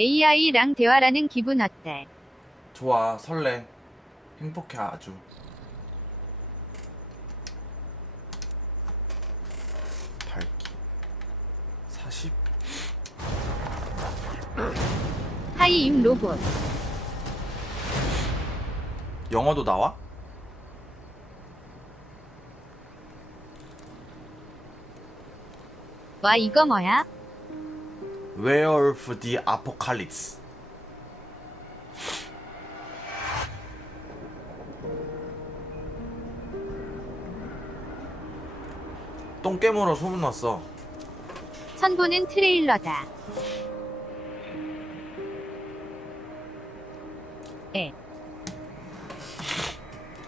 AI랑 대화라는 기분 어때? 좋아, 설레. 행복해 아주. 밝기 40. 하이임 로봇. 영어도 나와? 와 이거 뭐야? 웨어울프 디 아포칼립스. 똥개무로 소문났어. 선보는 트레일러다. 에.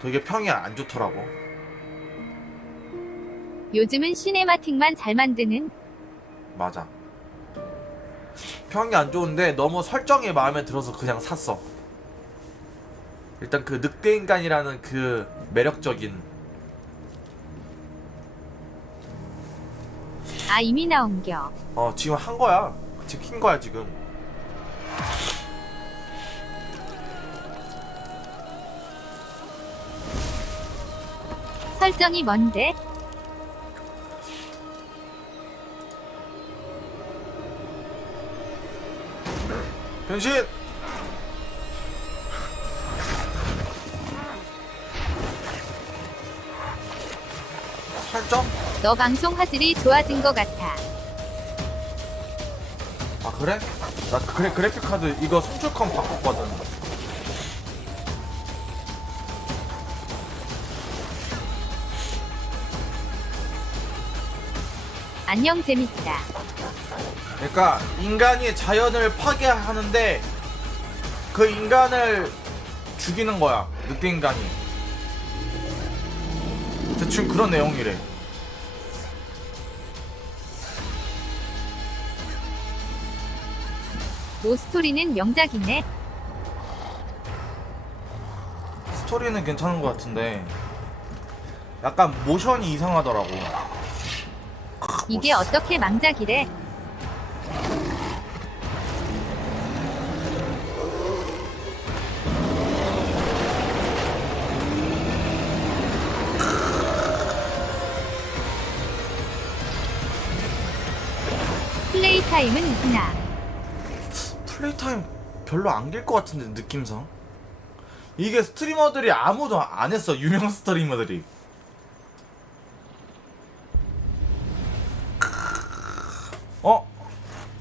되게 평이 안 좋더라고. 요즘은 시네마틱만 잘 만드는. 맞아. 평이 안 좋은데 너무 설정이 마음에 들어서 그냥 샀어. 일단 그 늑대인간이라는 그 매력적인. 아 이미 나온겨. 지금 한 거야. 지금 킨 거야 지금. 설정이 뭔데? 변신! 설정? 너 방송 화질이 좋아진 것 같아. 아 그래? 나 그래 그래픽 카드 이거 송출컴 바꿨거든. 안녕 재밌다. 그러니까 인간이 자연을 파괴하는데 그 인간을 죽이는 거야. 늑대 인간이. 대충 그런 내용이래. 너 스토리는 명작이네. 스토리는 괜찮은 것 같은데 약간 모션이 이상하더라고. 이게 어떻게 망작이래? 플레이 타임은 있나? 플레이 타임 별로 안 길 것 같은데 느낌상. 이게 스트리머들이 아무도 안 했어. 유명 스트리머들이.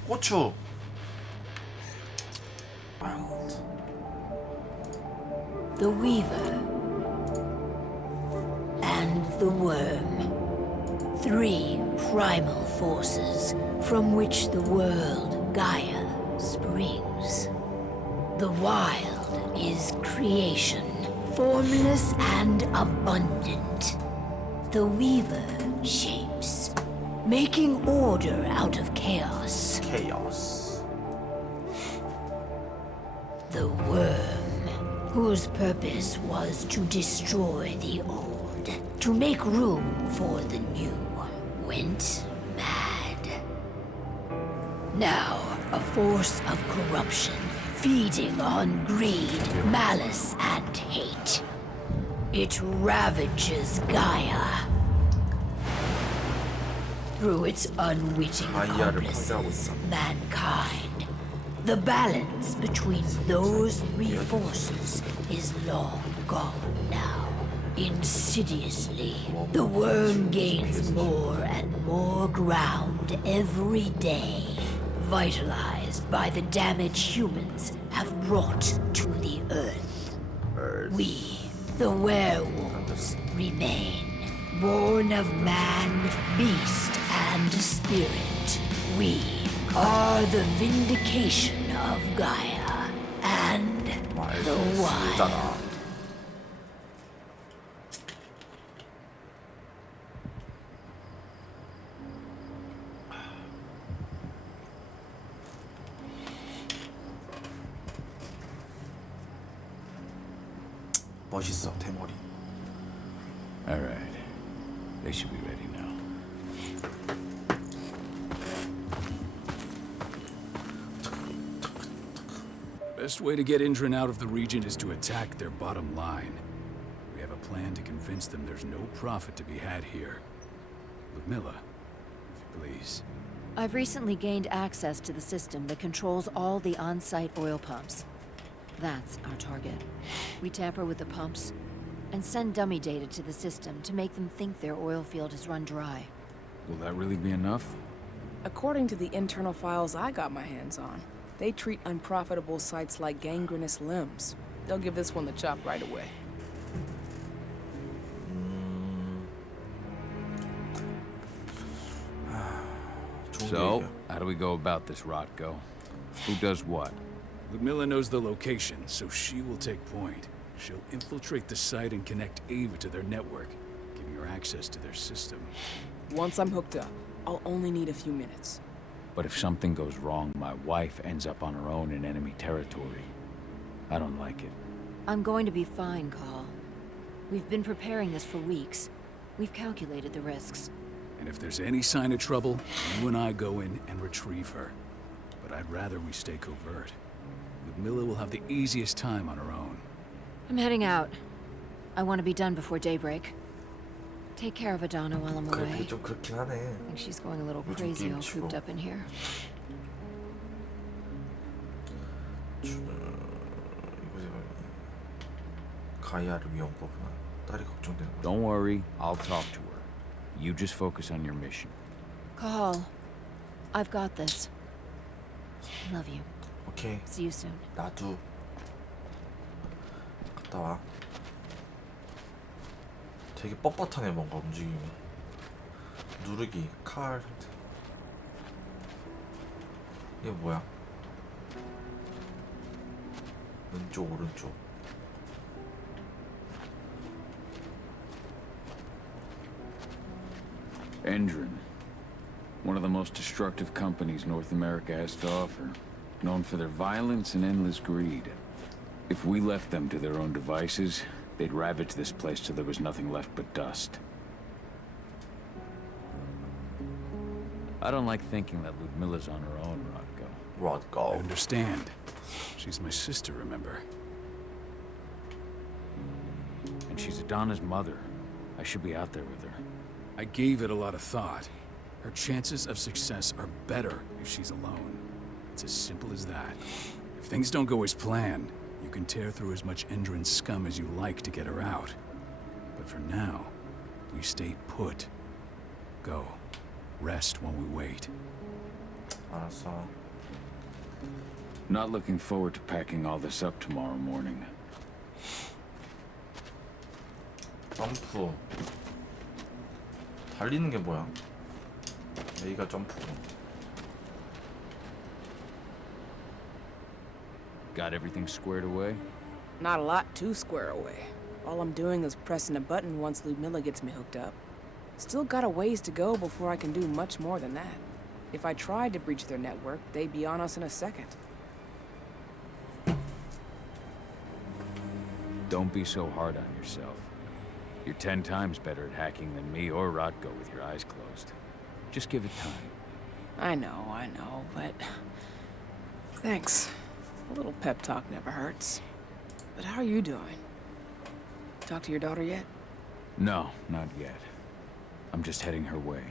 고추. The Weaver and the Worm. Three primal forces from which the world Gaia springs. The wild is creation, formless and abundant. The Weaver shapes, making order out of chaos. 케이오스. The Worm, whose purpose was to destroy the old, to make room for the new, went mad. Now, a force of corruption, feeding on greed, malice, and hate. It ravages Gaia. Through its unwitting accomplices, mankind. The balance between those three forces is long gone now. Insidiously, the worm gains more and more ground every day, vitalized by the damage humans have brought to the earth. We, the werewolves, remain, born of man, beast, and spirit. We are the vindication of Gaia and the wild. 멋있어 대머리. All right. They should be ready now. Best way to get Indran out of the region is to attack their bottom line. We have a plan to convince them there's no profit to be had here. Ludmilla, if you please. I've recently gained access to the system that controls all the on-site oil pumps. That's our target. We tamper with the pumps and send dummy data to the system to make them think their oil field has run dry. Will that really be enough? According to the internal files I got my hands on, they treat unprofitable sites like gangrenous limbs. They'll give this one the chop right away. So, how do we go about this, Rotko? Who does what? Ludmilla knows the location, so she will take point. She'll infiltrate the site and connect Ava to their network, giving her access to their system. Once I'm hooked up, I'll only need a few minutes. But if something goes wrong, my wife ends up on her own in enemy territory. I don't like it. I'm going to be fine, Carl. We've been preparing this for weeks. We've calculated the risks. And if there's any sign of trouble, you and I go in and retrieve her. But I'd rather we stay covert. Ludmilla will have the easiest time on her own. I'm heading out. I want to be done before daybreak. Take care of Adana while I'm 그래, away. 그게 좀 그렇긴 하네. I think she's going a little 요즘 crazy 게임 all 치고. cooped up in here. 가이아를 위한 거구나. 딸이 걱정되는 거. Don't worry, I'll talk to her. You just focus on your mission. Carl, I've got this. Love you. 오케이. See you soon. 나도 갔다 와. 되게 뻣뻣하네 뭔가 움직임이. 누르기 칼. 이게 뭐야? 왼쪽 오른쪽. Endron. One of the most destructive companies North America has to offer. Known for their violence and endless greed. If we left them to their own devices, they'd ravage this place till there was nothing left but dust. I don't like thinking that Ludmilla's on her own, Rotko. I Rotko. understand. She's my sister, remember? And she's Adana's mother. I should be out there with her. I gave it a lot of thought. Her chances of success are better if she's alone. It's as simple as that. If things don't go as planned, you can tear through as much Endron scum as you like to get her out. But for now, we stay put. Go. Rest while we wait. 알았어. Not looking forward to packing all this up tomorrow morning. 점프. 달리는 게 뭐야? A가 점프고. Got everything squared away? Not a lot to square away. All I'm doing is pressing a button once Ludmilla gets me hooked up. Still got a ways to go before I can do much more than that. If I tried to breach their network, they'd be on us in a second. Don't be so hard on yourself. You're 10 times better at hacking than me or Rotko with your eyes closed. Just give it time. I know, but... Thanks. A little pep talk never hurts. But how are you doing? Talk to your daughter yet? No, not yet. I'm just heading her way.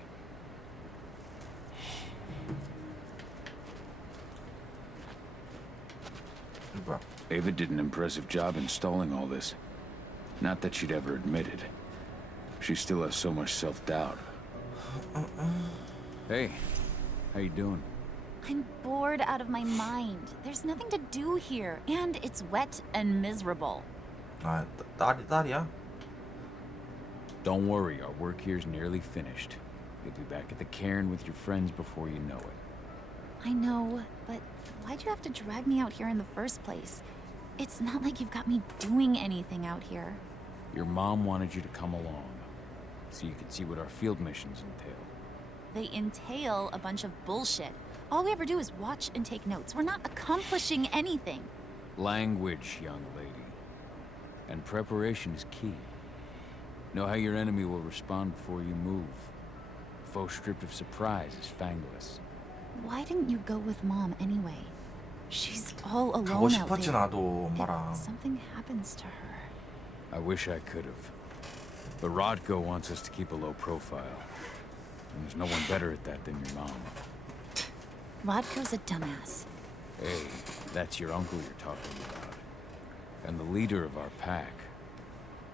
뭐야? Ava did an impressive job installing all this. Not that she'd ever admit it. She still has so much self-doubt. Hey, how you doing? I'm bored out of my mind. There's nothing to do here, and it's wet and miserable. 아, 딸이야? Don't worry, our work here's nearly finished. You'll be back at the cairn with your friends before you know it. I know, but why'd you have to drag me out here in the first place? It's not like you've got me doing anything out here. Your mom wanted you to come along, so you could see what our field missions entail. They entail a bunch of bullshit. All we ever do is watch and take notes. We're not accomplishing anything. Language, young lady. And preparation is key. Know how your enemy will respond before you move. Faux stripped of surprise is fangless. Why didn't you go with Mom anyway? She's all 가고 alone out 싶었지 there. 나도 If 엄마랑. something happens to her. I wish I could have. But Rodko wants us to keep a low profile. And there's no one better at that than your mom. Rodko's a dumbass. Hey, that's your uncle you're talking about. And the leader of our pack.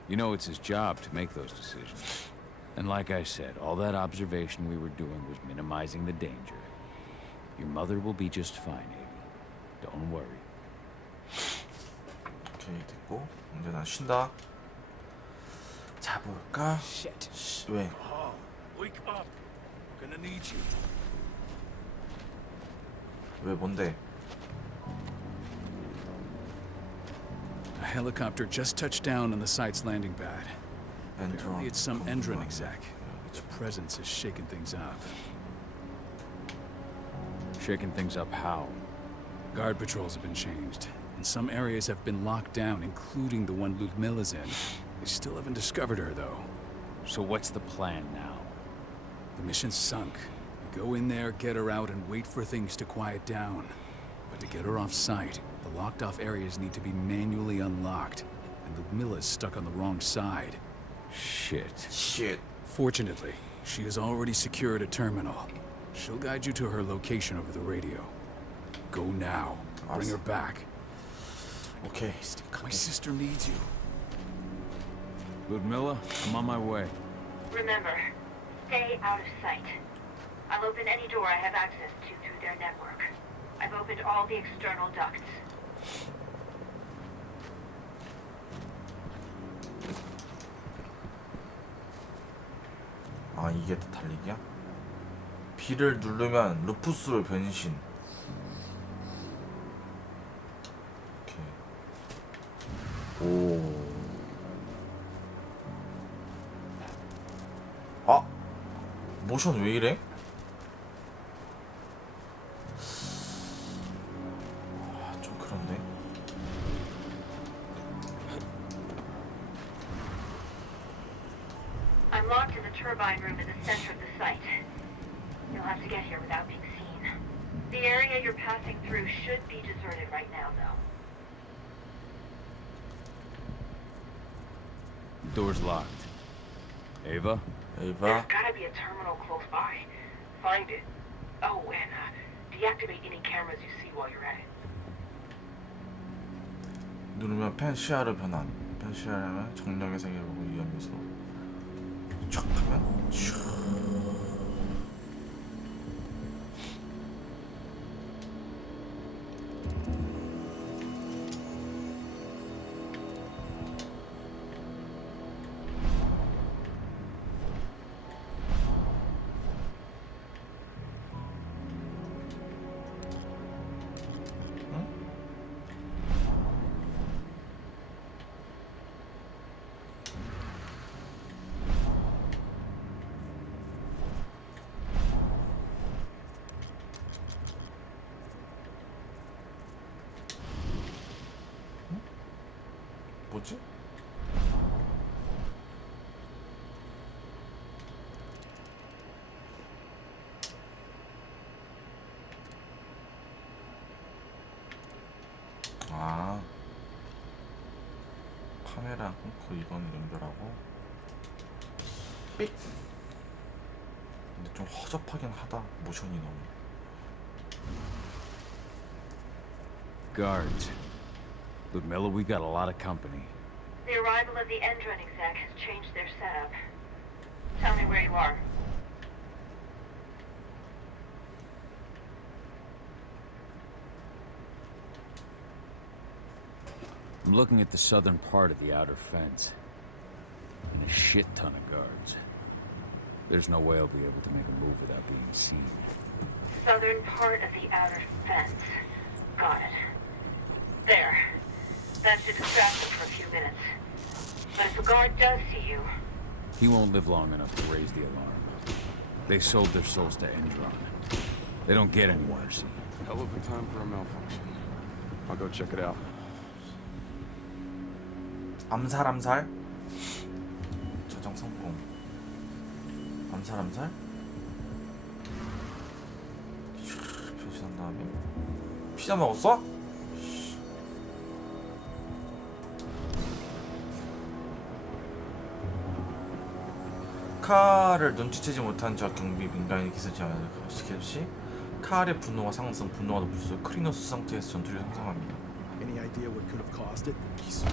You know it's his job to make those decisions. And like I said, all that observation we were doing was minimizing the danger. Your mother will be just fine, Amy. Don't worry. 오케이 됐고 이제 난 쉰다. 자볼까? Shit. 왜? Oh, wake up. Gonna need you. 왜 뭔데? A helicopter just touched down on the site's landing pad. 엔드론. Apparently it's some Endron exec. Its presence is shaking things up. Shaking things up how? Guard patrols have been changed, and some areas have been locked down, including the one Ludmilla's in. They still haven't discovered her, though. So what's the plan now? The mission's sunk. We go in there, get her out, and wait for things to quiet down. But to get her off site, the locked-off areas need to be manually unlocked, and Ludmilla's stuck on the wrong side. Shit. Shit. Fortunately, she has already secured a terminal. She'll guide you to her location over the radio. Go now. Bring her back. 오케이. My sister needs you. Ludmilla, I'm on my way. Remember, stay out of sight. I'll open any door I have access to through their network. I've opened all the external ducts. 아 이게 달리기야? B를 누르면 루푸스로 변신. 오케이. 오. 아 모션 왜 이래? 아, 좀 그런데. I'm locked in the turbine room in the center of the site. You'll have to get here without being seen. The area you're passing through should be deserted right now, though. The door's locked. Ava? 에이바. There's gotta be a terminal close by. Find it. Oh, and deactivate any cameras you see while you're at it. 누르면 펜 시야를 변환. 펜 시야를 하면 정령의 세계를 보고 위험 요소로 촥 하면 슉. 뭐지? 아 카메라 끊고 이건 연결하고 삑. 근데 좀 허접하긴 하다 모션이 너무. Guards. Ludmilla, we got a lot of company. The arrival of the Endron exec has changed their setup. Tell me where you are. I'm looking at the southern part of the outer fence. And a shit ton of guards. There's no way I'll be able to make a move without being seen. Southern part of the outer fence. Got it. There. That should distract them for a few minutes. But if a guard does see you... He won't live long enough to raise the alarm. They sold their souls to Endron. They don't get any mercy. Hell of a time for a malfunction. I'll go check it out. 암살 저장 성공. 암살 슉 변신한 다음에 피자 먹었어? 칼을 눈치채지 못한 저 경비 민간인 기사지 않을까? 칼의 분노가 상승, 분노가 높을수록 크리노스 상태에서 전투를 형성합니다. Any idea what could have caused it?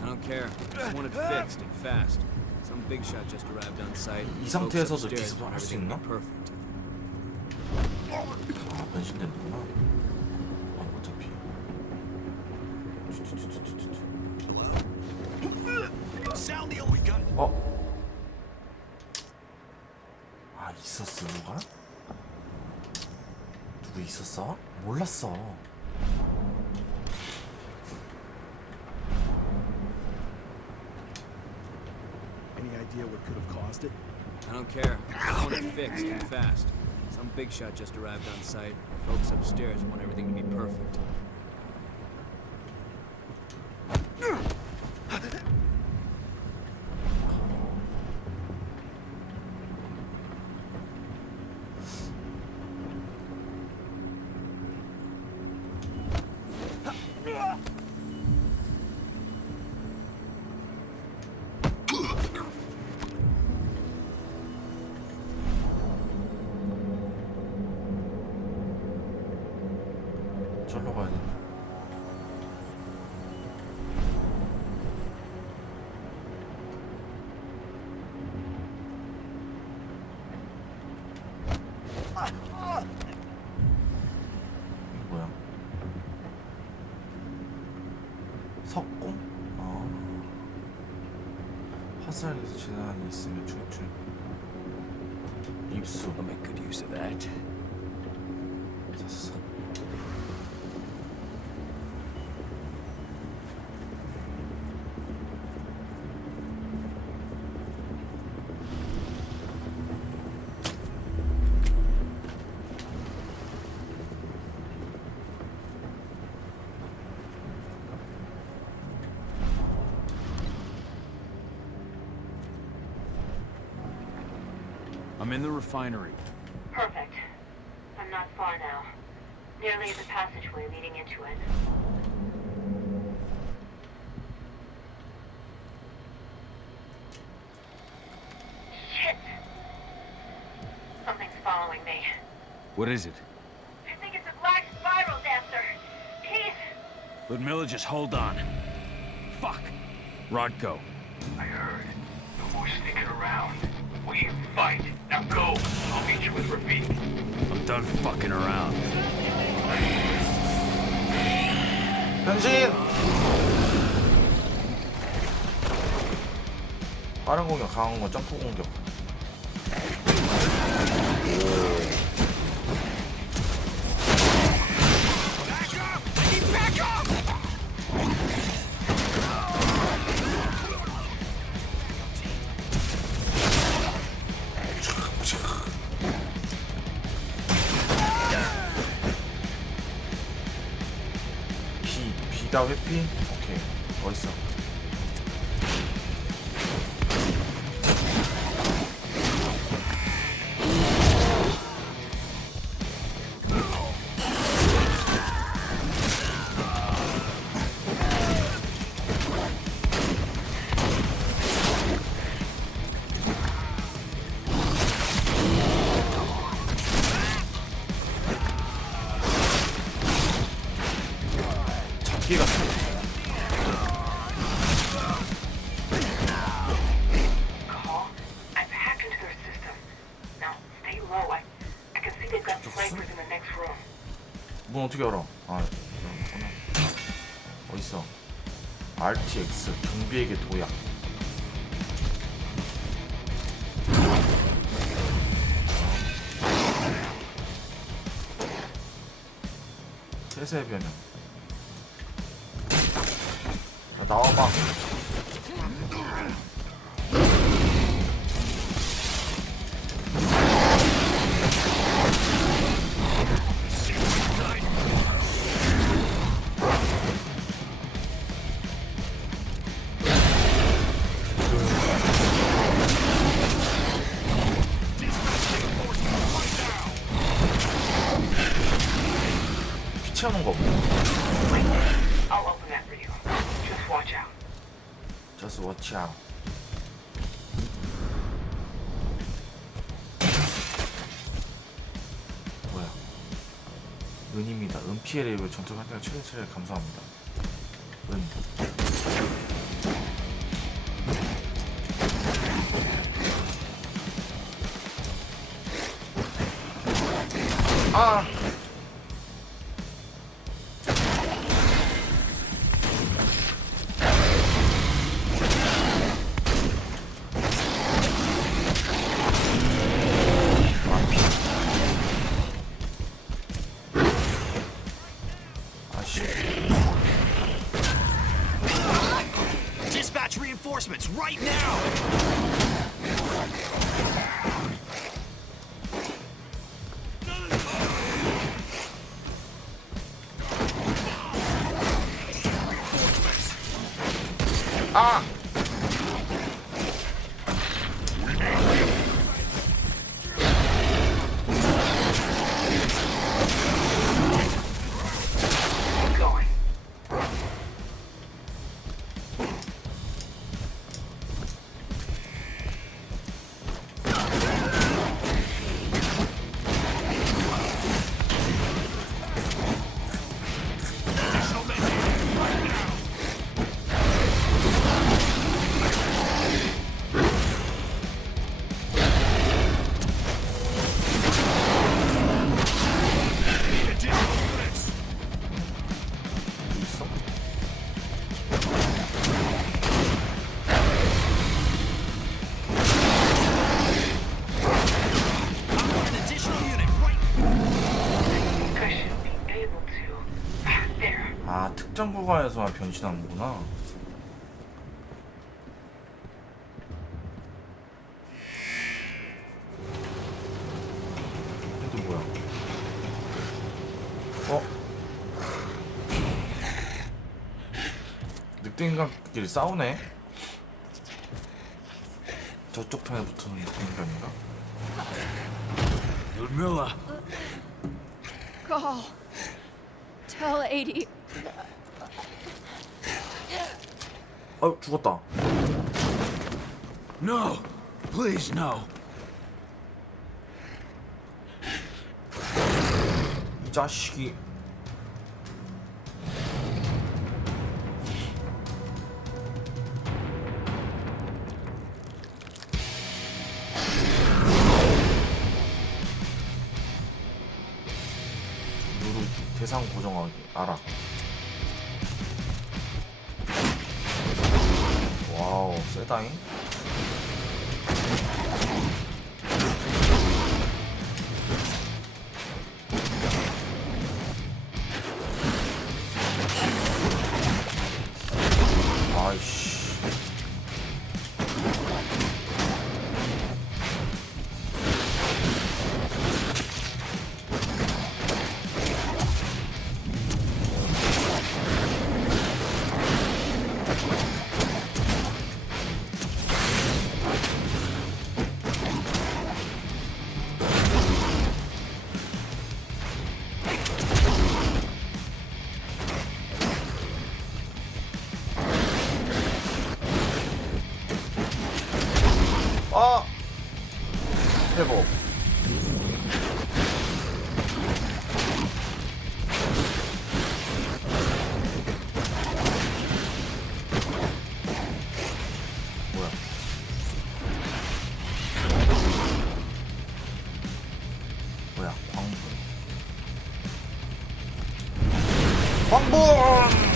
I don't care. Just want it fixed and fast. Some big shot just arrived on site. 이 상태에서도 기습을 할 수 있나? Perfect. 아, 변신된구나. 어차피. 아, 있었어 누가? 누구 있었어? 몰랐어. Any idea what could have caused it? I don't care. Just want it fixed and fast. Some big shot just arrived on site. Folks upstairs want everything to be perfect. 절로 가야 되네. 뭐야? 석공? 아. 화살에서 재단이 있으면 충출. 입수. I'll make good use of that. 샀어. I'm in the refinery. Perfect. I'm not far now. Nearly the passageway leading into it. Shit! Something's following me. What is it? I think it's a black spiral dancer. He's... Ludmilla, just hold on. Fuck. Rodko. I heard. No more sneaking around. We fight. Now go. I'll meet you with Rafik. I'm done fucking around. 변신! 빠른 공격, 강한 건 점프 공격. 비다 회피? 오케이. 어딨어? 잡기가 Call? I've hacked into their system. Now, stay low. I can see they've got snipers in the next room. 문 어떻게 열어? 아, 어딨어? RTX 경비에게 도약. 세세 변형. 야, 나와봐. 채우는 거 없네. 워치아웃. 뭐야? 은입니다. 은 피해를 입을 전투 활동에 최대치를 감사합니다. 은. 아! Dispatch reinforcements right now! 아! 아, 특정 구간에서만 변신하는구나. 얘도 뭐야? 어? 늑대인간끼리 싸우네? 저쪽 편에 붙은 늑대인간인가? Ludmilla. Call. Tell 80. 아유, 죽었다. No, please no. 이 자식이. 누르 대상 고정하기. 알아. 와우, 세다잉. 아이씨. 아! 회복. 뭐야? 뭐야? 광분! 광분!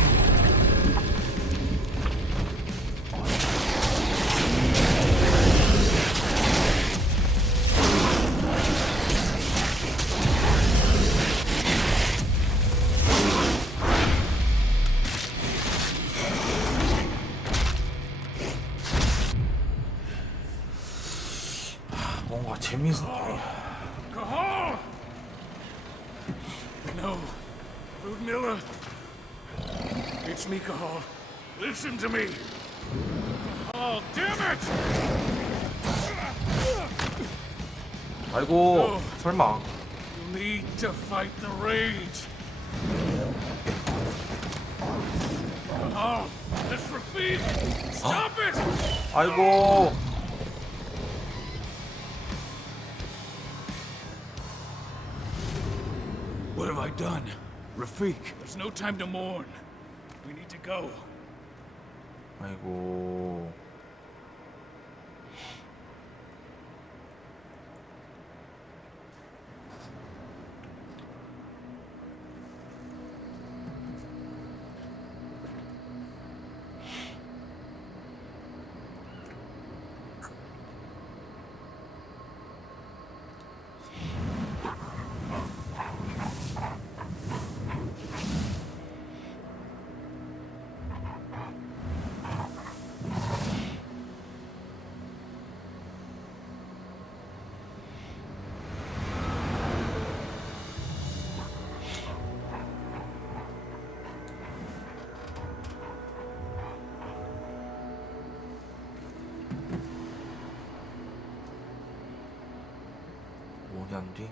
뭔가 재밌어. No, Ludmilla. It's me, Cahal. Listen to me. Oh, damn it! 아이고, 설마. You need to fight the rage. Cahal, That's Rafik! Stop it! 아이고. What have I done? Rafik. There's no time to mourn. We need to go. 아이고. 뒤.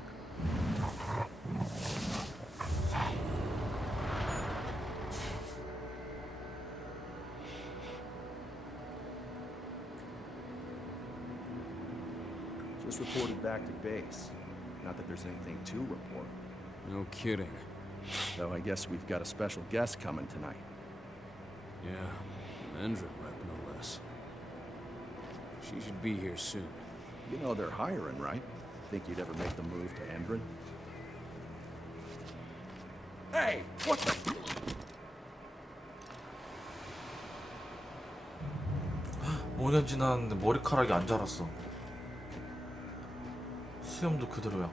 Just reported back to base. Not that there's anything to report. No kidding. Though I guess we've got a special guest coming tonight. Yeah, an Endron rep, no less. She should be here soon. You know they're hiring, right? Think you'd ever make the move to Endron? Hey, what the? 5년 지났는데 머리카락이 안 자랐어. 수염도 그대로야.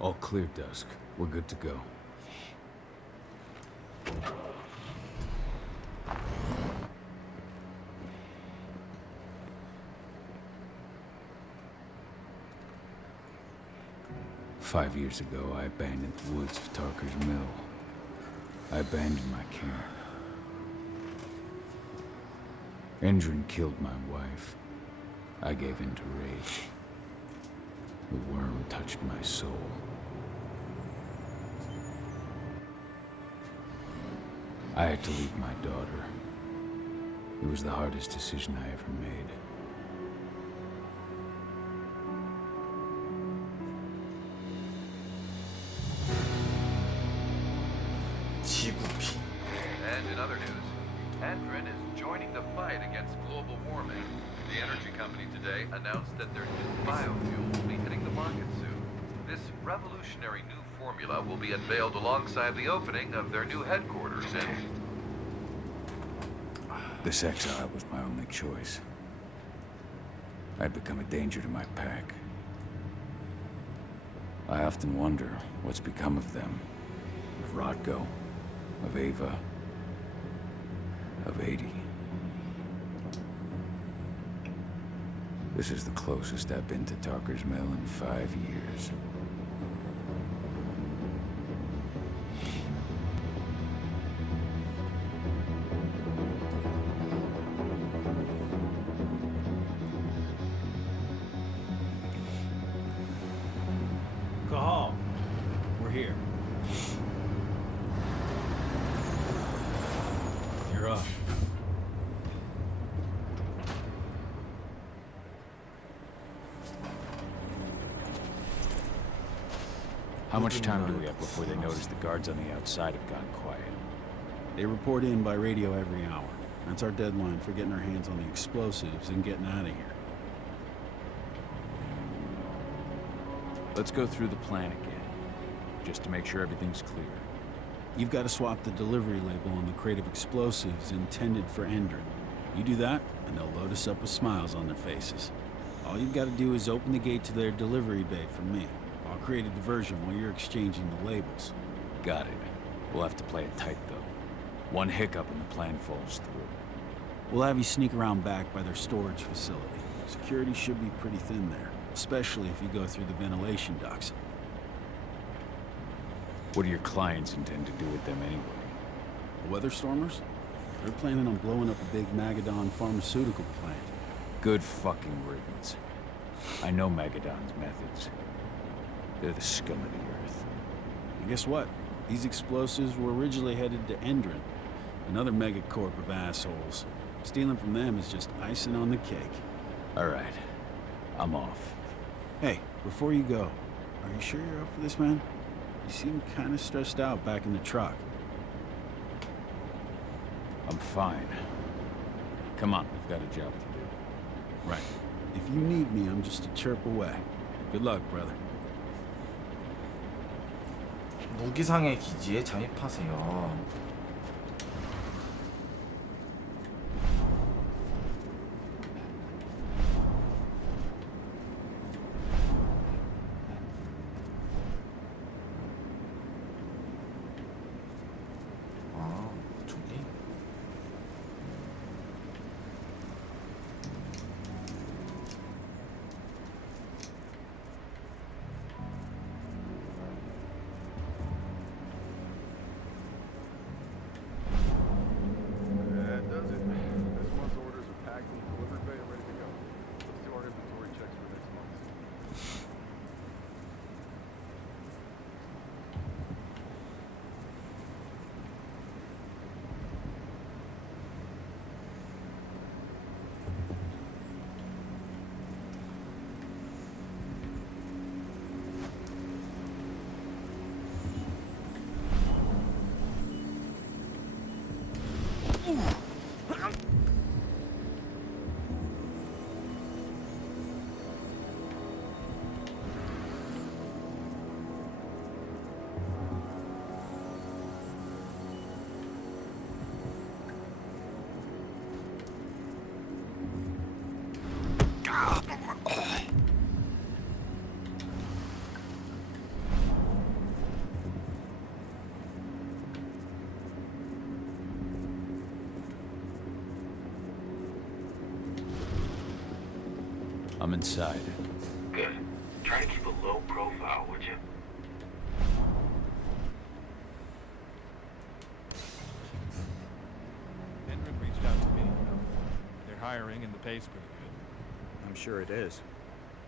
All clear, Dusk. We're good to go. Five years ago, I abandoned the woods of Tarker's Mill. I abandoned my cairn. Endron killed my wife. I gave in to rage. The worm touched my soul. I had to leave my daughter. It was the hardest decision I ever made. 지구피. And in other news, Endron is joining the fight against global warming. The energy company today announced that their new biofuel will be hitting the market soon. This revolutionary new formula will be unveiled alongside the opening of their new headquarters in... This exile was my only choice. I'd become a danger to my pack. I often wonder what's become of them. Of Rodko, of Ava, of 80. This is the closest I've been to Tarker's Mill in 5 years. Cahal, we're here. You're up. How much time do we have before they notice the guards on the outside have gone quiet? They report in by radio every hour. That's our deadline for getting our hands on the explosives and getting out of here. Let's go through the plan again, just to make sure everything's clear. You've got to swap the delivery label on the crate of explosives intended for Endron. You do that, and they'll load us up with smiles on their faces. All you've got to do is open the gate to their delivery bay for me. I'll create a diversion while you're exchanging the labels. Got it. We'll have to play it tight, though. One hiccup and the plan falls through. We'll have you sneak around back by their storage facility. Security should be pretty thin there, especially if you go through the ventilation ducts. What do your clients intend to do with them anyway? The Weatherstormers? They're planning on blowing up a big Magadon pharmaceutical plant. Good fucking riddance. I know Megadon's methods. They're the scum of the earth. And guess what? These explosives were originally headed to Endron, another megacorp of assholes. Stealing from them is just icing on the cake. All right. I'm off. Hey, before you go, are you sure you're up for this, man? You seem kind of stressed out back in the truck. I'm fine. Come on, we've got a job to do. Right. If you need me, I'm just a chirp away. Good luck, brother. 무기상의 기지에 잠입하세요. 저기. That does it. This month's orders are packed in the delivery bay and ready to go. Let's do our inventory checks for next month. I'm inside. Good. Try to keep a low profile, would you? Endron reached out to me. They're hiring and the pay's pretty good. I'm sure it is.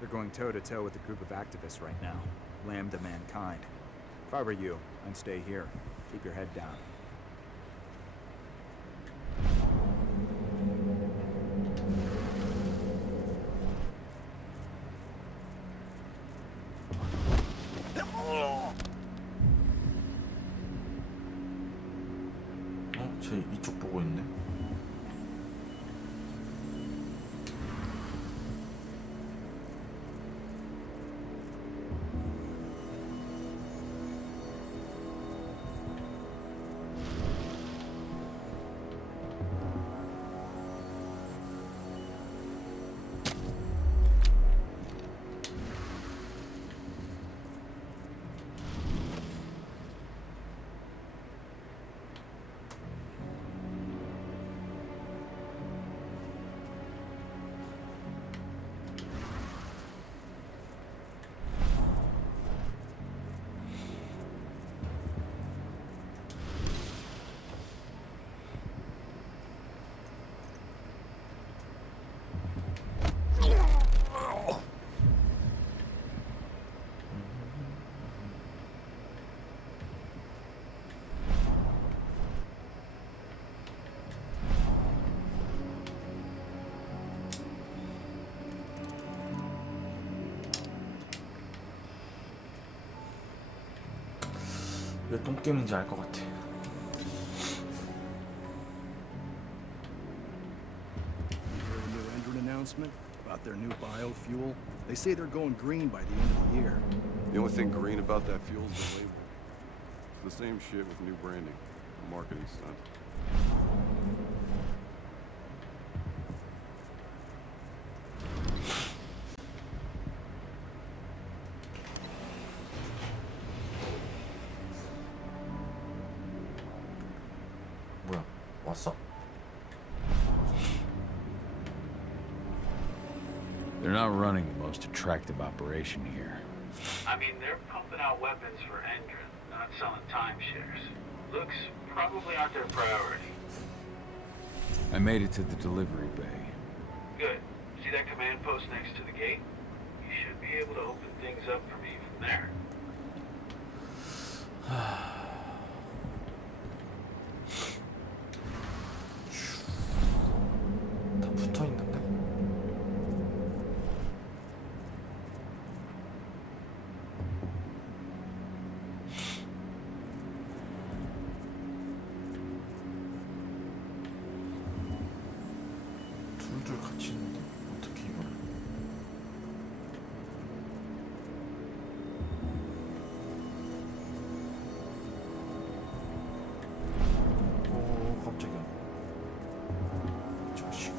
They're going toe-to-toe with a group of activists right now. Lambda mankind. If I were you, I'd stay here. Keep your head down. 쟤 이쪽 보고 있네. 왜 똥게임인지 알 것 같아. Heard the new Endron announcement about their new biofuel? They say they're going green by the end of the year. The only thing green about that fuel is the label. It's the same shit with new branding. A marketing stunt. 뭐야? 왔어? They're not running the most attractive operation here. I mean, they're pumping out weapons for Endron, not selling timeshares. Looks probably aren't their priority. I made it to the delivery bay. Good. See that command post next to the gate? be able to open things up for me from there. 다 붙어 있는데. 둘둘 같이 있는데 어떻게 이걸? 오 깜짝이야. 자식.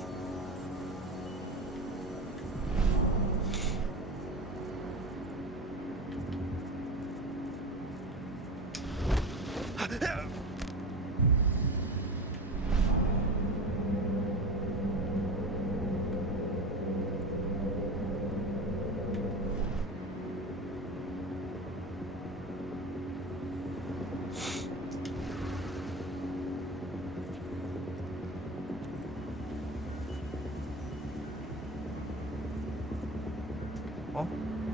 어?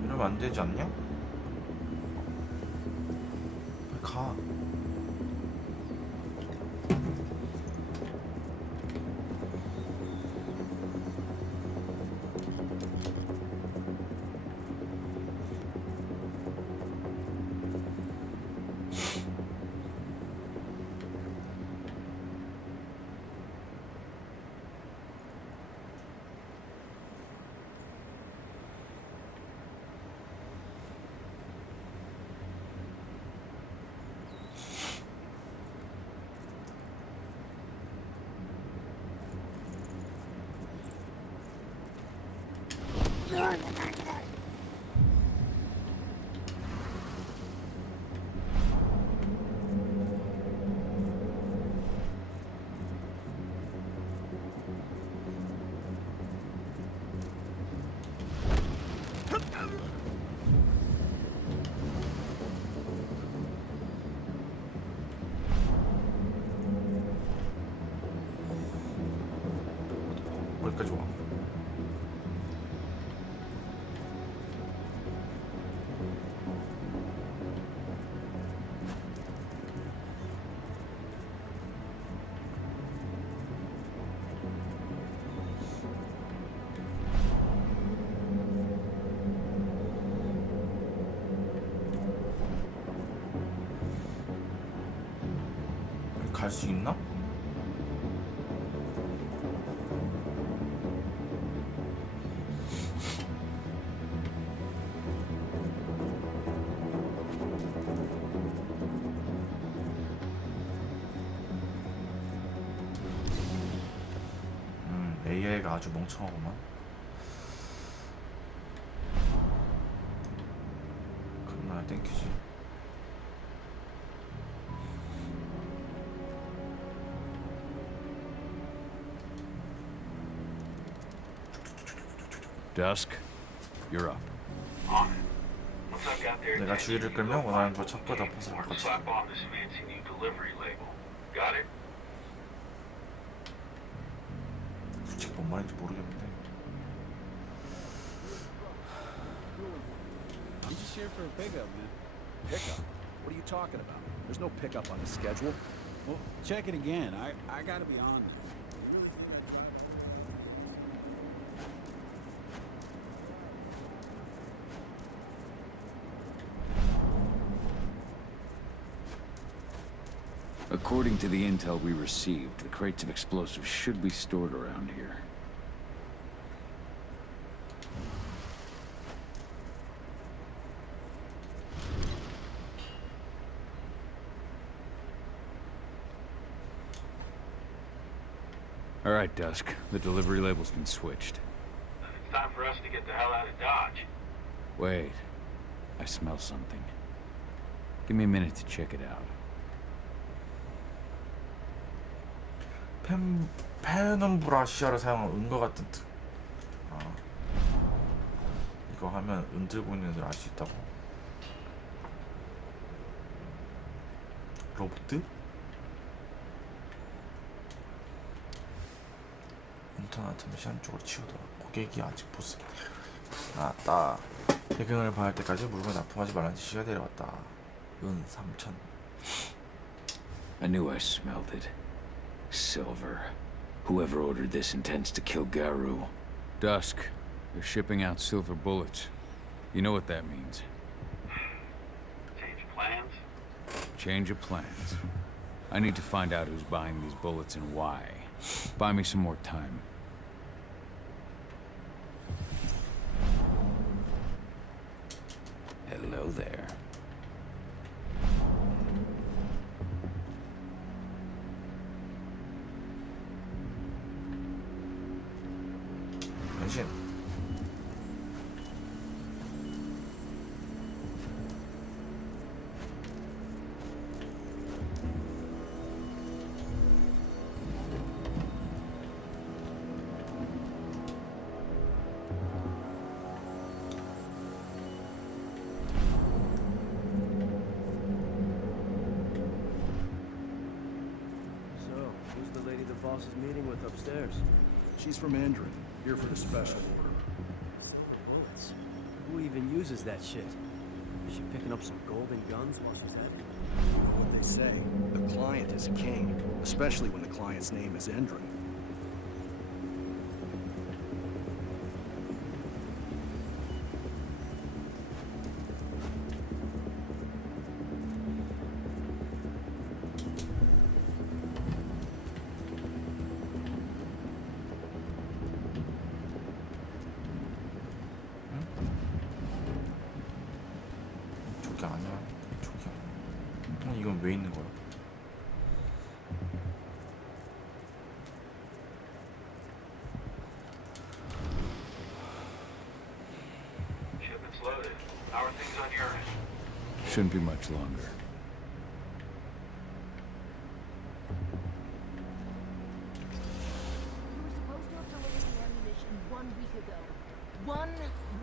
이러면 안 되지 않냐? 빨리 가. 어디까지 와? 갈 수 있나? AI가 아주 멍청하구만. 그럼 땡큐지. Dusk, you're up. On it. Once I've got their 내가 주의를 끌면 원하는 걸 찾고 다 벗을 want to 바꿔치. slap on this fancy new delivery label. Got it? 솔직히 뭔 말인지 모르겠는데. I'm just here for a pickup, man. Pickup? What are you talking about? There's no pickup on the schedule. Well, check it again. I gotta be on there. You really think I'd try that? According to the intel we received, the crates of explosives should be stored around here. All right, Dusk. The delivery label's been switched. It's time for us to get the hell out of Dodge. Wait. I smell something. Give me a minute to check it out. 페눔브라시아를 사용한 은거 같은 특. 이거 하면 은 들고 있는 애들 알 수 있다고. 로봇? 인터넷 미션 쪽으로 치우더라. 고객이 아직 보스. 아따. 배경을 봐야 할 때까지 물건 납품하지 말라는 지시가 내려왔다. 은 3,000. I knew I smelled it. Silver. Whoever ordered this intends to kill Garu. Dusk. They're shipping out silver bullets. You know what that means. Change plans? Change of plans. I need to find out who's buying these bullets and why. Buy me some more time. Hello there. 변신. Who's the lady the boss is meeting with upstairs? She's from Endrin, here for the special order. Silver bullets. Who even uses that shit? Is she picking up some golden guns while she's at it? You know what they say. The client is king, especially when the client's name is Endrin. 저기 아니야. 저기야. 이건 왜 있는 거야? Shipment's loaded. How are things on your end? Shouldn't be much longer. One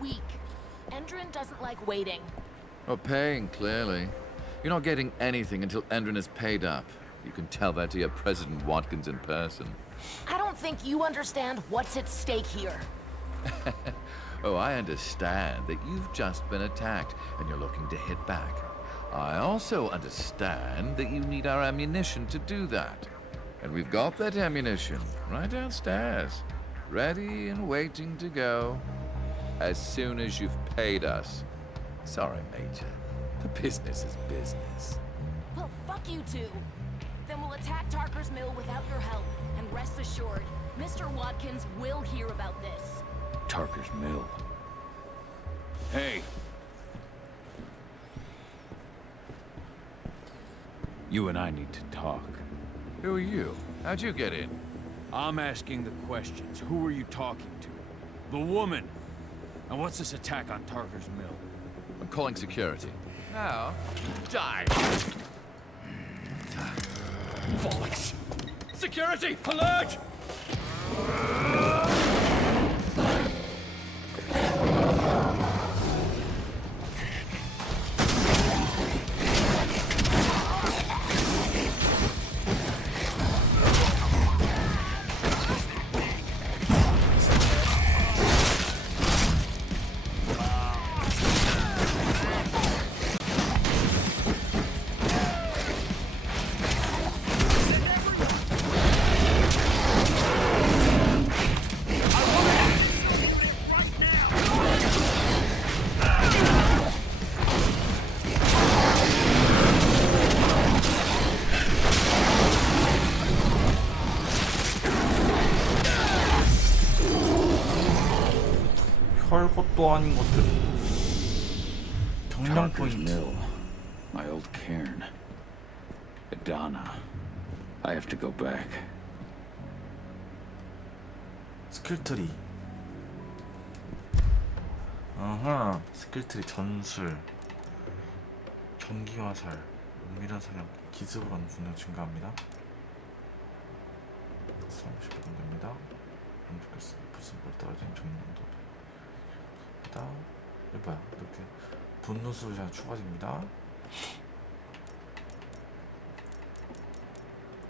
week. Endrin doesn't like waiting. Oh, paying, clearly. You're not getting anything until Endrin is paid up. You can tell that to your President Watkins in person. I don't think you understand what's at stake here. Oh, I understand that you've just been attacked and you're looking to hit back. I also understand that you need our ammunition to do that. And we've got that ammunition right downstairs, ready and waiting to go as soon as you've paid us. Sorry, Major. The business is business. Well, fuck you two. Then we'll attack Tarker's Mill without your help. And rest assured, Mr. Watkins will hear about this. Tarker's Mill. Hey! You and I need to talk. Who are you? How'd you get in? I'm asking the questions. Who are you talking to? The woman! And what's this attack on Tarker's Mill? I'm calling security. Now, die! Bollocks! Security! Alert! 별것도 아닌 것들. 경량 Tarker's 포인트. Mill. My old cairn. Adana. I have to go back. 스킬트리. 아하. 스킬트리 전술. 전기화살. 은밀한 사냥. 기습을 하는 분량 증가합니다. 30분 됩니다. 안좋겠어. 부스볼 떨어진 정량도. 이봐요. 이렇게 분노수를 잘 추가됩니다.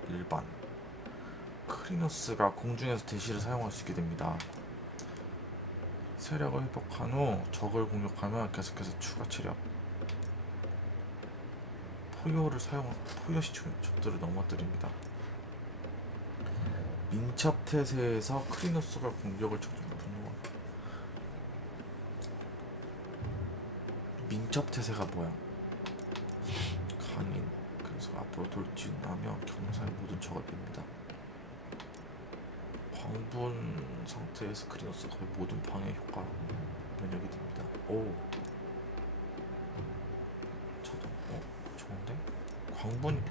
일반 크리노스가 공중에서 대시를 사용할 수 있게 됩니다. 체력을 회복한 후 적을 공격하면 계속해서 추가 체력. 포효를 포효 시초 적들을 넘어뜨립니다. 민첩 태세에서 크리노스가 공격을 적중 분노. 민첩 태세가 뭐야? 강인. 그래서 앞으로 돌진하며 경사의 모든 적을 뺍니다. 광분 상태에서 크리노스가 거의 모든 방해 효과로 면역이 됩니다. 오. 저도 좋은데? 광분이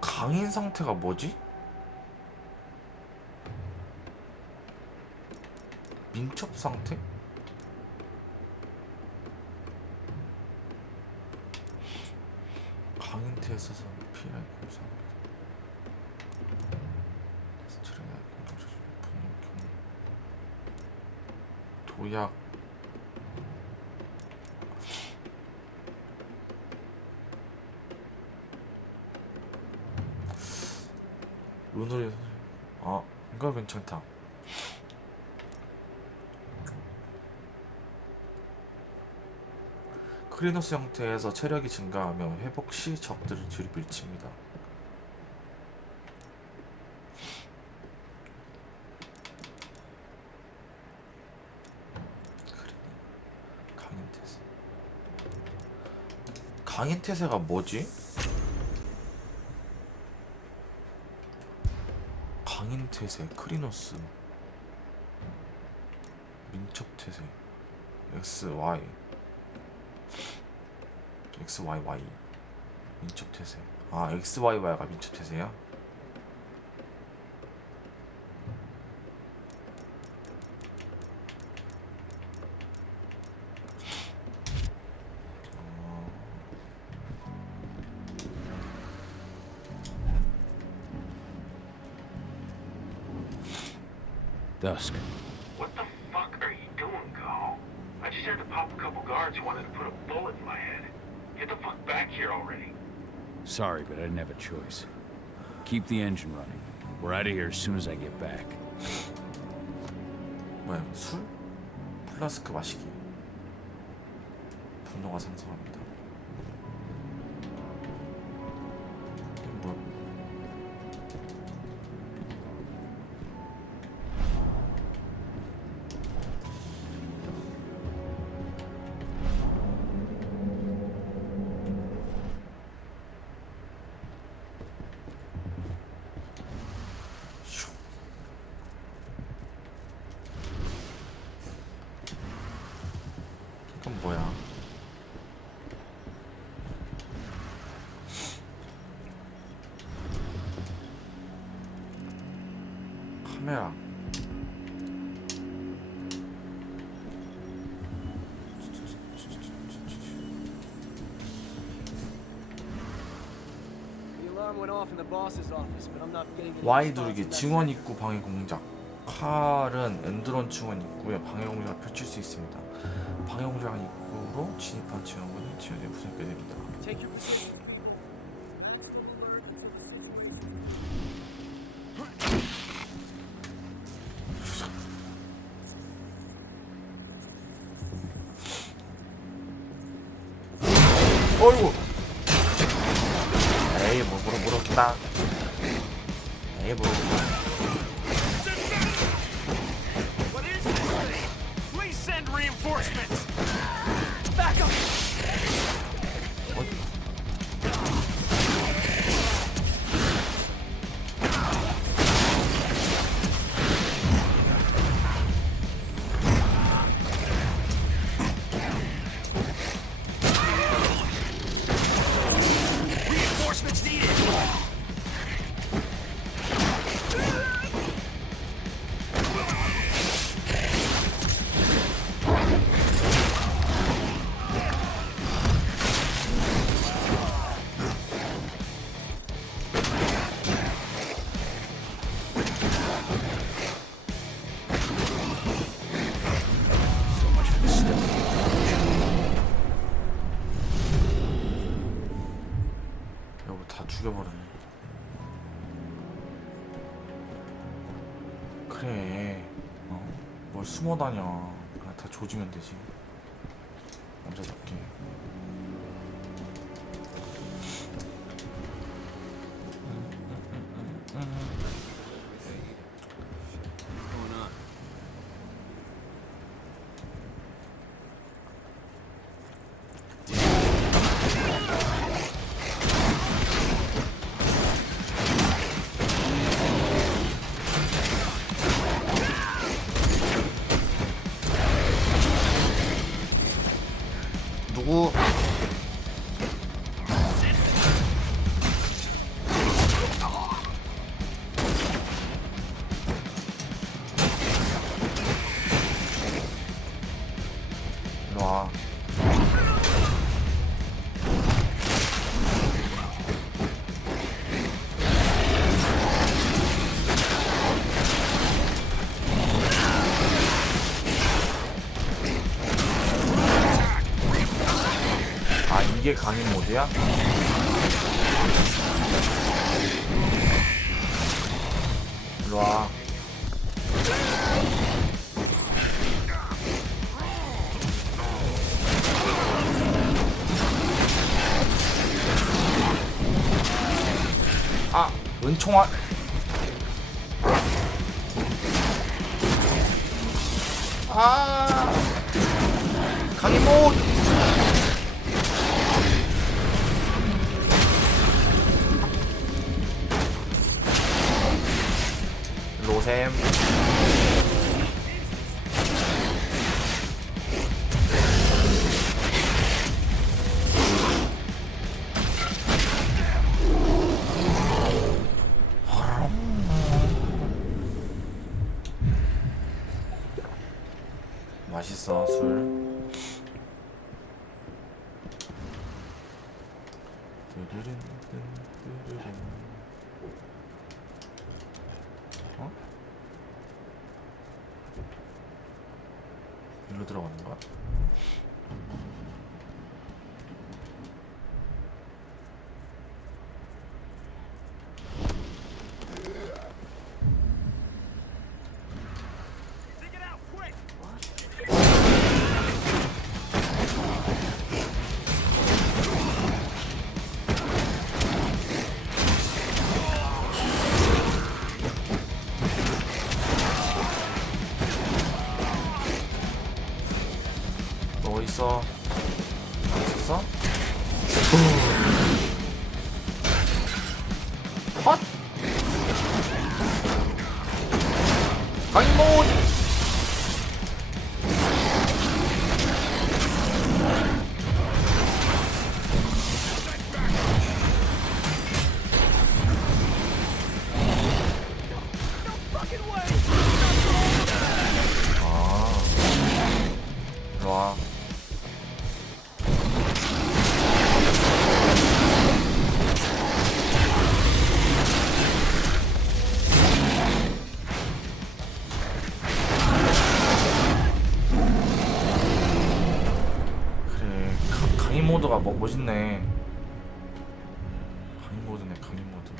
강인 상태가 뭐지? 민첩 상태? 강인 태에서 피해를 공사합니다. 스트레나 공격적 분명 도약 오늘의 이거 괜찮다. 크리노스 형태에서 체력이 증가하며 회복 시 적들을 뒤로 밀칩니다. 강인 태세. 강인 태세가 뭐지? 강인 태세, 크리노스, 민첩 태세, XY, 민첩 태세. XYY가 민첩 태세야? Dusk. What the fuck are you doing, Go? I just had to pop a couple guards who wanted to put a bullet in my head. Get the fuck back here already. Sorry, but I didn't have a choice. Keep the engine running. We're out of here as soon as I get back. 뭐야, 술? 플라스크 마시기. 분노가 상승합니다. 뭐야? 이건 뭐야? 카메라. Y 누르기 증원 입구 방해 공작. 칼은 엔드론 증원 입구에 방해 공작을 펼칠 수 있습니다. 방해 공작한 입구로 진입한 증원군은 지원에 부상하게 됩니다. 어이구. 에이 뭐 물었다. 에이 물었다. Please send reinforcements. Back up. Reinforcements needed. 죽여버리네. 그래. 뭘 숨어다녀. 그냥 다 조지면 되지. 남자답게. 누구? 일로 와. 이게 강인 모드야? 일로와. 아! 은총알. 아! 강인 모드! 로셈. 맛있어 술. 어? 일로 들어가는 거야? 너 어딨어? 있었어? 헛! 강인모드! 일로와. 그래, 강인 모드가 멋있네. 강인 모드네, 강인 모드.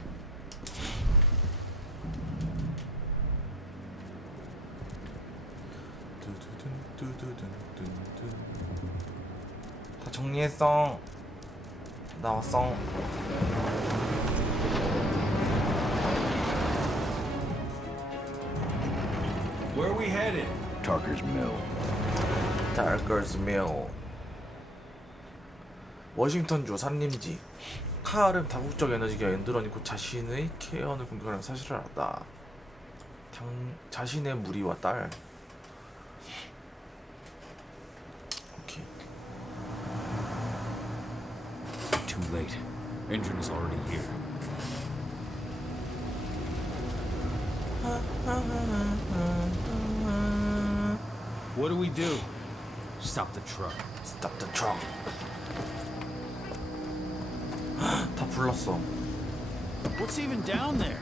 다 정리했어. 나왔어. Where are we headed? Tarker's Mill. Tarker's Mill. 워싱턴주 산림지. 카알은 다국적 에너지가 엔드런이 곧 자신의 케어를 공격하는 사실을 알았다. 자신의 무리와 딸. 오케이. Too late. Engine is already here. What do we do? Stop the truck. Stop the truck. 다 불렀어. What's even down there?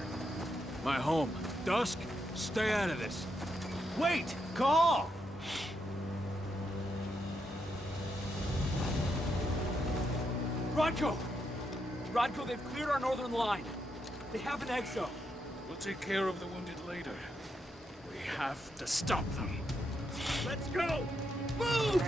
My home. Dusk, stay out of this. Wait! Call! Rodko! Rodko, they've cleared our northern line. They have an exo. We'll take care of the wounded later. We have to stop them. Let's go! Move!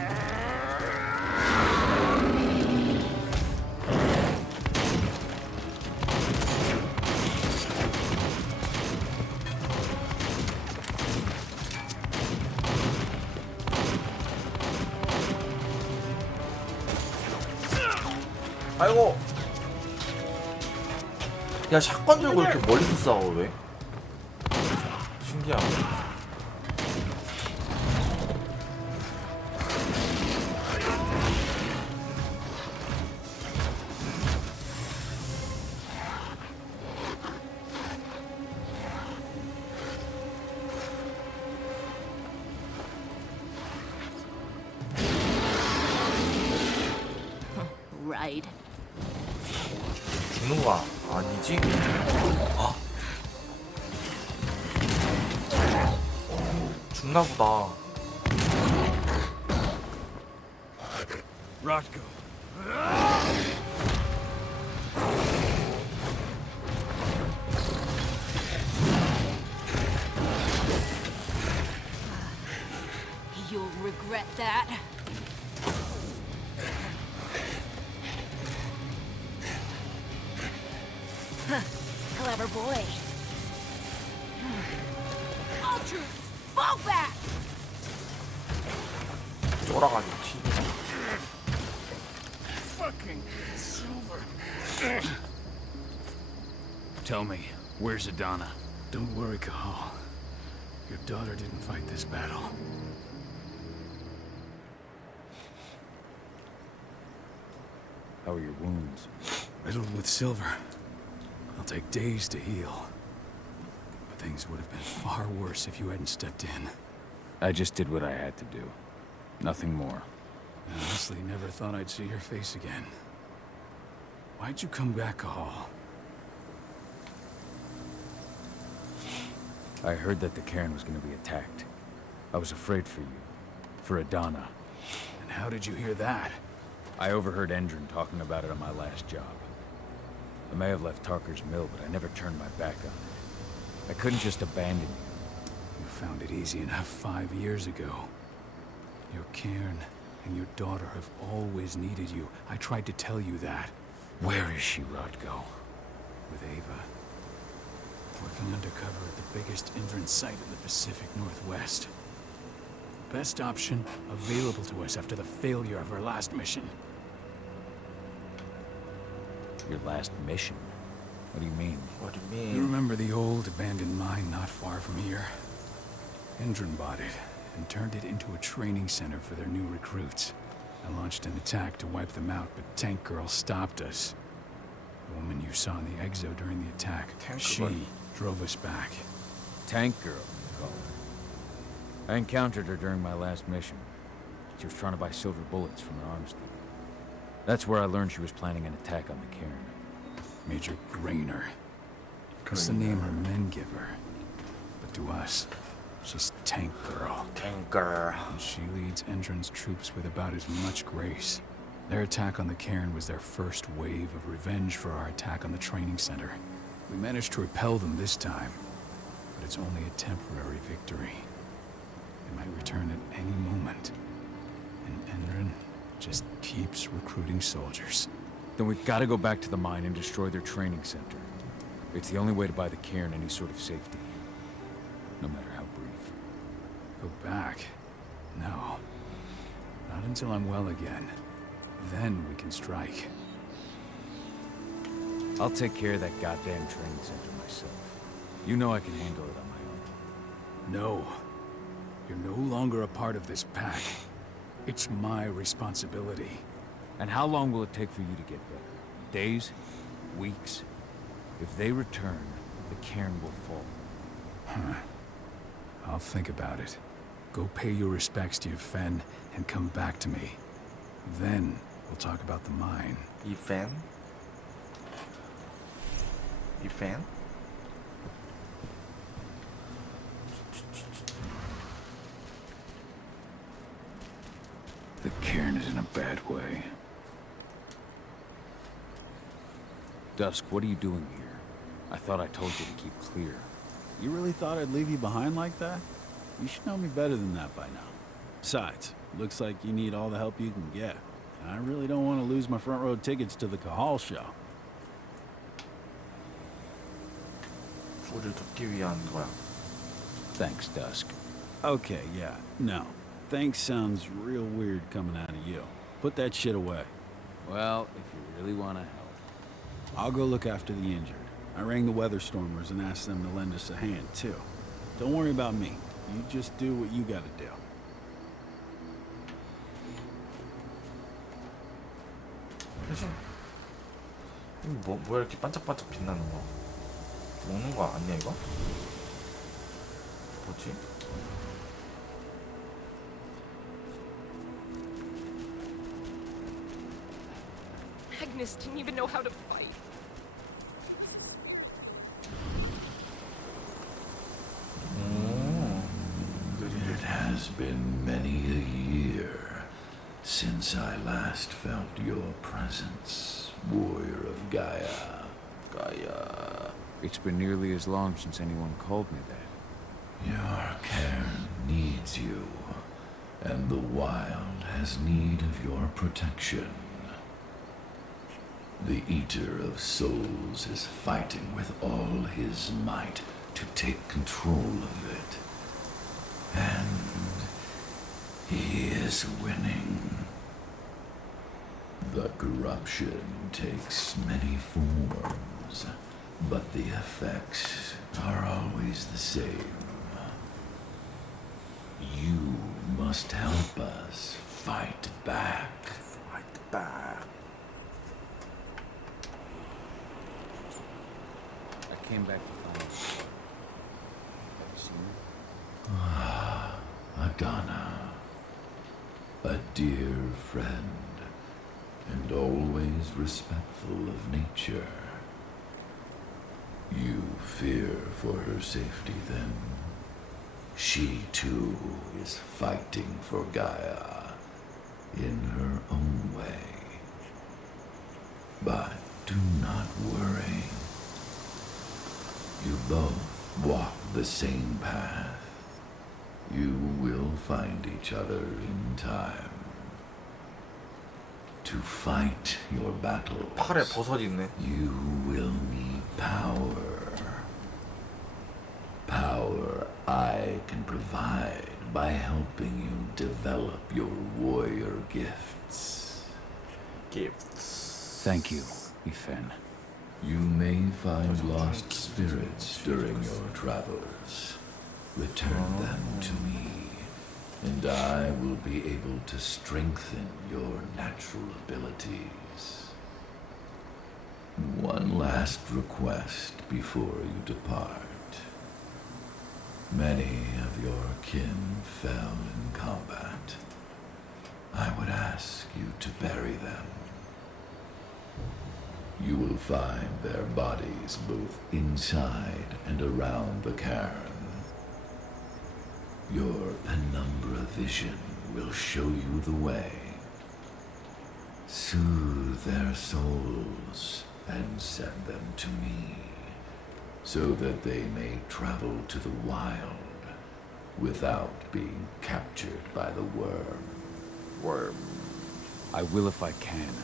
아이고. 야, 샷건 들고 이렇게 멀리서 싸워 왜? 신기하네. Right. 죽는 거 아니지? 아. 죽나 보다. Rodko. You'll regret that. Clever boy. Ultras, fall back! 쫄아가지고 튀. Fucking Silver. Tell me, where's Adana? Don't worry, Cahal. Your daughter didn't fight this battle. How are your wounds? Riddled with silver. I'll take days to heal. But things would have been far worse if you hadn't stepped in. I just did what I had to do. Nothing more. I honestly never thought I'd see your face again. Why'd you come back, Cahal? I heard that the cairn was going to be attacked. I was afraid for you. For Adana. And how did you hear that? I overheard Endron talking about it on my last job. I may have left Tarker's mill, but I never turned my back on it. I couldn't just abandon you. You found it easy enough 5 years ago. Your cairn and your daughter have always needed you. I tried to tell you that. Where is she, Rodko? With Ava. Working undercover at the biggest Endron site in the Pacific Northwest. Best option available to us after the failure of our last mission. Your last mission? What do you mean? What do you mean? You remember the old abandoned mine not far from here? Endron bought it and turned it into a training center for their new recruits. I launched an attack to wipe them out, but Tank Girl stopped us. The woman you saw in the exo during the attack, she drove us back. Tank Girl, you call her. I encountered her during my last mission. She was trying to buy silver bullets from an arms dealer. That's where I learned she was planning an attack on the cairn. Major Grainer. That's the name her men give her. But to us, she's Tank Girl. Tank Girl. And she leads Endron's troops with about as much grace. Their attack on the cairn was their first wave of revenge for our attack on the training center. We managed to repel them this time, but it's only a temporary victory. They might return at any moment. And Endron just keeps recruiting soldiers. Then we've got to go back to the mine and destroy their training center. It's the only way to buy the cairn any sort of safety. No matter how brief. Go back? No. Not until I'm well again. Then we can strike. I'll take care of that goddamn training center myself. You know I can handle it on my own. No. You're no longer a part of this pack. It's my responsibility. And how long will it take for you to get better? Days? Weeks? If they return, the cairn will fall. Huh. I'll think about it. Go pay your respects to your Fen and come back to me. Then we'll talk about the mine. 이 팬? 이 팬? The cairn is in a bad way. Dusk, what are you doing here? I thought I told you to keep clear. You really thought I'd leave you behind like that? You should know me better than that by now. Besides, looks like you need all the help you can get. And I really don't want to lose my front row tickets to the Cahal show. 우리를 돕기 위한 거야. Thanks, Dusk. Okay, yeah, no. Thanks sounds real weird coming out of you. Put that shit away. Well, if you really want to help. I'll go look after the injured. I rang the weather stormers and asked them to lend us a hand, too. Don't worry about me. You just do what you gotta do. 그래서 뭐야 이렇게 반짝반짝 빛나는 거? 먹는 거 아니야 이거? 뭐지? Agnes didn't even know how to fight. It has been many a year since I last felt your presence, warrior of Gaia. It's been nearly as long since anyone called me that. Your cairn needs you, and the wild has need of your protection. The Eater of Souls is fighting with all his might to take control of it. And he is winning. The corruption takes many forms, but the effects are always the same. You must help us fight back. Fight back. I came back to find you. Have you seen her? Adana, a dear friend, and always respectful of nature. You fear for her safety, then? She, too, is fighting for Gaia in her own way. But do not worry. You both walk the same path. You will find each other in time. To fight your battles, 팔에 버섯이 있네. you will need power. Power I can provide by helping you develop your warrior gifts. Thank you, Ifen. You may find lost spirits during your travels. Return them to me, and I will be able to strengthen your natural abilities. One last request before you depart. Many of your kin fell in combat. I would ask you to bury them. You will find their bodies both inside and around the cairn. Your penumbra vision will show you the way. Soothe their souls and send them to me, so that they may travel to the wild without being captured by the worm. I will if I can,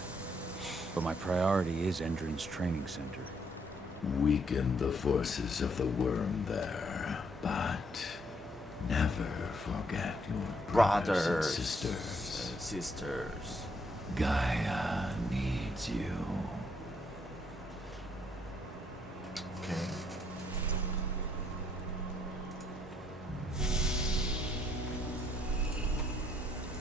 but my priority is Endron's training center. Weaken the forces of the worm there, but never forget your brothers and sisters. Sisters. Gaia needs you.